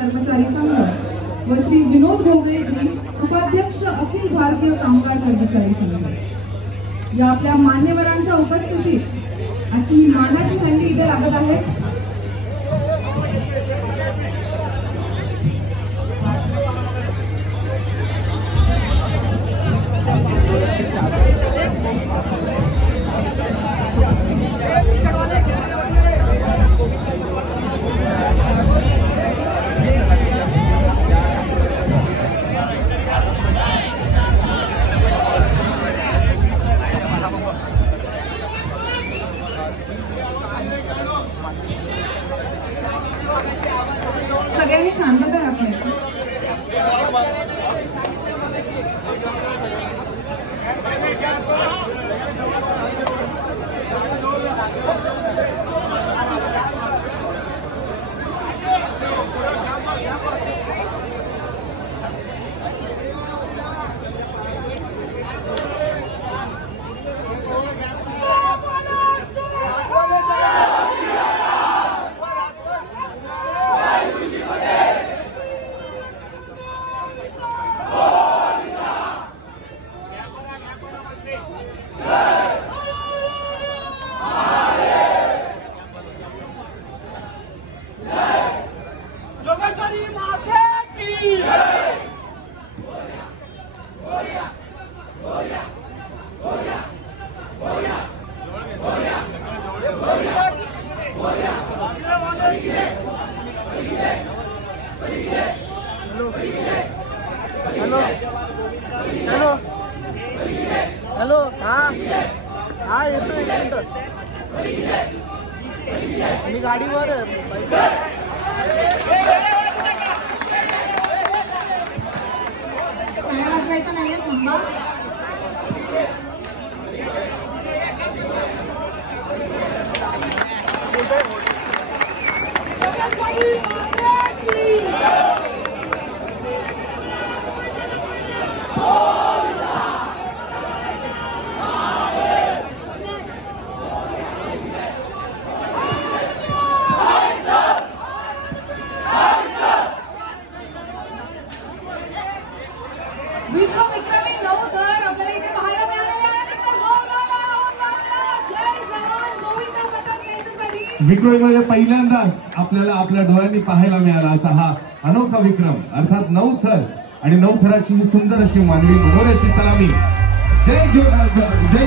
कर्मचारी संघ व श्री विनोद भोगळेजी उपाध्यक्ष अखिल भारतीय कामगार कर्मचारी संघ या आपल्या मान्यवरांच्या उपस्थितीत आजची ही मानाची हंडी इथे लागत आहे। सगळ्यांनी शांतता राखायची। हेलो हाँ हाँ येतोय मी गाडीवर वाजवायचं नाहीये थांबा। विश्व विक्रमी 9 थर आपल्याला इथे पाहायला मिळालेले आहेत। जय जवान गोविंदा पथक यांच्यासाठी विक्रमीमध्ये पहिल्यांदाच आपल्याला आपल्या डोळ्यांनी पाहायला मिळाला असा हा अनोखा विक्रम अर्थात 9 थर आणि 9 थराची ही सुंदर अशी मानवी मनोऱ्याची सलामी। जय